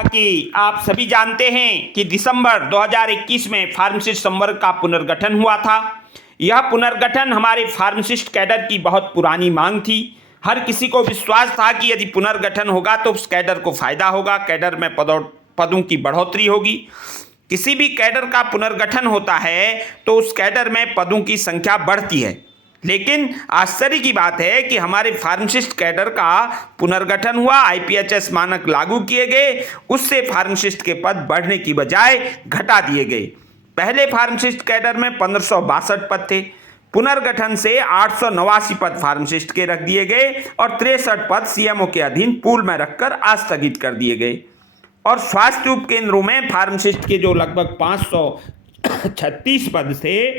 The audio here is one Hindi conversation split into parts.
जैसा कि आप सभी जानते हैं कि दिसंबर 2021 में फार्मासिस्ट संवर्ग का पुनर्गठन हुआ था। यह पुनर्गठन हमारे फार्मासिस्ट कैडर की बहुत पुरानी मांग थी। हर किसी को विश्वास था कि यदि पुनर्गठन होगा तो उस कैडर को फायदा होगा, कैडर में पदों की बढ़ोतरी होगी। किसी भी कैडर का पुनर्गठन होता है तो उस कैडर में पदों की संख्या बढ़ती है, लेकिन आश्चर्य की बात है कि हमारे फार्मासिस्ट कैडर का पुनर्गठन हुआ, आईपीएचएस मानक लागू किए गए, उससे फार्मासिस्ट के पद बढ़ने की बजाय घटा दिए गए। पहले फार्मासिस्ट कैडर में 1562 पद थे, पुनर्गठन से 889 पद फार्मासिस्ट के रख दिए गए और 63 पद सीएमओ के अधीन पूल में रखकर आस्थगित कर दिए गए। और स्वास्थ्य उपकेंद्रों में फार्मासिस्ट के जो लगभग 536 पद थे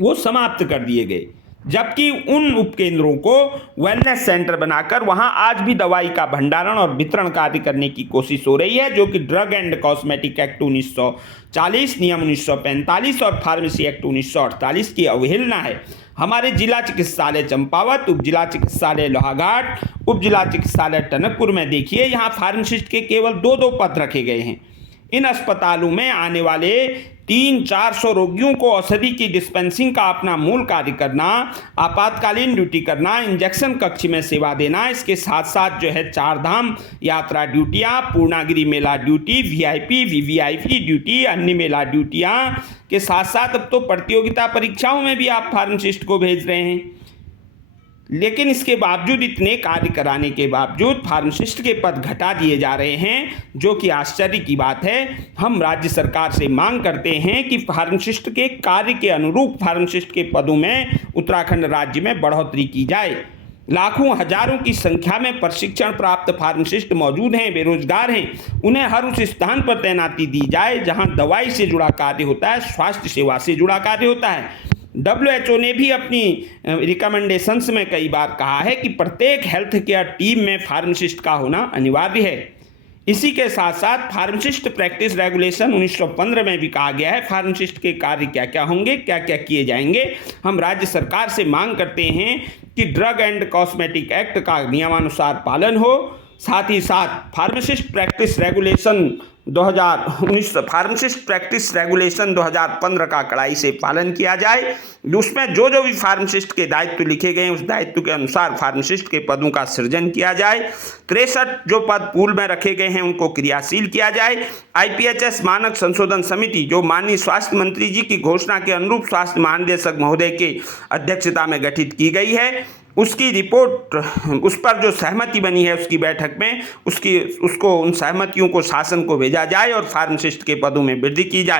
वो समाप्त कर दिए गए, जबकि उन उपकेंद्रों को वेलनेस सेंटर बनाकर वहां आज भी दवाई का भंडारण और वितरण कार्य करने की कोशिश हो रही है, जो कि ड्रग एंड कॉस्मेटिक एक्ट 1940, नियम 1945 और फार्मेसी एक्ट 1948 की अवहेलना है। हमारे जिला चिकित्सालय चंपावत, उप जिला चिकित्सालय लोहाघाट, उप जिला चिकित्सालय टनकपुर में देखिए, यहाँ फार्मासिस्ट के केवल 2-2 पद रखे गए हैं। इन अस्पतालों में आने वाले 300-400 रोगियों को औषधि की डिस्पेंसिंग का अपना मूल कार्य करना, आपातकालीन ड्यूटी करना, इंजेक्शन कक्ष में सेवा देना, इसके साथ साथ जो है 4 धाम यात्रा ड्यूटियाँ, पूर्णागिरि मेला ड्यूटी, वीआईपी वीवीआईपी ड्यूटी, अन्य मेला ड्यूटियाँ के साथ साथ अब तो प्रतियोगिता परीक्षाओं में भी आप फार्मासिस्ट को भेज रहे हैं। लेकिन इसके बावजूद, इतने कार्य कराने के बावजूद फार्मासिस्ट के पद घटा दिए जा रहे हैं, जो कि आश्चर्य की बात है। हम राज्य सरकार से मांग करते हैं कि फार्मासिस्ट के कार्य के अनुरूप फार्मासिस्ट के पदों में उत्तराखंड राज्य में बढ़ोतरी की जाए। लाखों हजारों की संख्या में प्रशिक्षण प्राप्त फार्मासिस्ट मौजूद हैं, बेरोजगार हैं, उन्हें हर उस स्थान पर तैनाती दी जाए जहां दवाई से जुड़ा कार्य होता है, स्वास्थ्य सेवा से जुड़ा कार्य होता है। WHO ने भी अपनी रिकमेंडेशंस में कई बार कहा है कि प्रत्येक हेल्थ केयर टीम में फार्मासिस्ट का होना अनिवार्य है। इसी के साथ साथ फार्मासिस्ट प्रैक्टिस रेगुलेशन 1915 में भी कहा गया है फार्मासिस्ट के कार्य क्या क्या होंगे, क्या क्या किए जाएंगे। हम राज्य सरकार से मांग करते हैं कि ड्रग एंड कॉस्मेटिक एक्ट का नियमानुसार पालन हो, साथ ही साथ फार्मासिस्ट प्रैक्टिस रेगुलेशन 2015 का कड़ाई से पालन किया जाए। उसमें जो भी फार्मासिस्ट के दायित्व लिखे गए हैं उस दायित्व के अनुसार फार्मासिस्ट के पदों का सृजन किया जाए। 63 जो पद पूल में रखे गए हैं उनको क्रियाशील किया जाए। आईपीएचएस मानक संशोधन समिति, जो माननीय स्वास्थ्य मंत्री जी की घोषणा के अनुरूप स्वास्थ्य महानिदेशक महोदय की अध्यक्षता में गठित की गई है, उसकी रिपोर्ट, उस पर जो सहमति बनी है उसकी बैठक में उन सहमतियों को शासन को भेजा जाए और फार्मासिस्ट के पदों में वृद्धि की जाए।